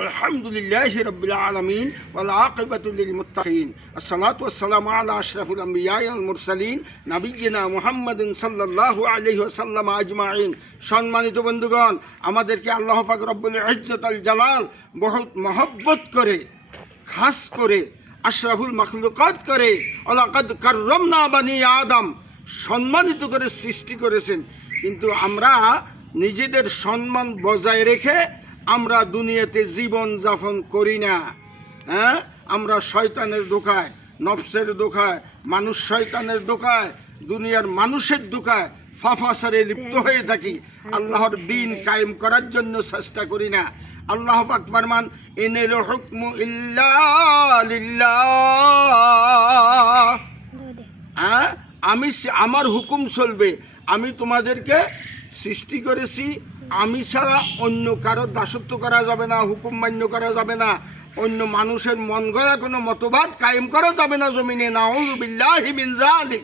আলহামদুলিল্লাহি রাব্বিল আলামিন ওয়াল আকিবাতু লিল মুত্তাকিন আসসালাতু ওয়াসসালামু আলা আশরাফিল আমবিয়া ওয়াল মুরসালিন নবিয়িনা মুহাম্মাদিন সাল্লাল্লাহু আলাইহি ওয়াসাল্লাম আজমাইন। সম্মানিত বন্ধুগণ, আমাদেরকে আল্লাহ পাক রব্বুল ইজ্জত আল জালাল বহুত মহব্বত করে, খাস করে আশরাফুল মাখলুকাত করে ওয়ালাকাদ কাররামনা বানি আদম সম্মানিত করে সৃষ্টি করেছেন। কিন্তু আমরা নিজেদের সম্মান বজায় রেখে আমরা দুনিয়াতে জীবন যাপন করি না। হ্যাঁ, আমরা শয়তানের ধোঁকায়, নফসের ধোঁকায়, মানুষ শয়তানের ধোঁকায়, দুনিয়ার মানুষের ধোঁকায় ফাফাসারে লিপ্ত হয়ে থাকি। আল্লাহর দ্বীন কায়েম করার জন্য চেষ্টা করি না। আল্লাহ পাক ফরমান, ইনিল হুকমু ইল্লা লিল্লাহ। হ্যাঁ, আমার হুকুম চলবে। আমি তোমাদেরকে সৃষ্টি করেছি, আমি ছাড়া অন্য কারো দাসত্ব করা যাবে না, হুকুম মান্য করা যাবে না, অন্য মানুষের মন গড়া কোনো মতবাদ কায়েম করা যাবে না জমিনে। নাউযু বিল্লাহি মিন যালিক।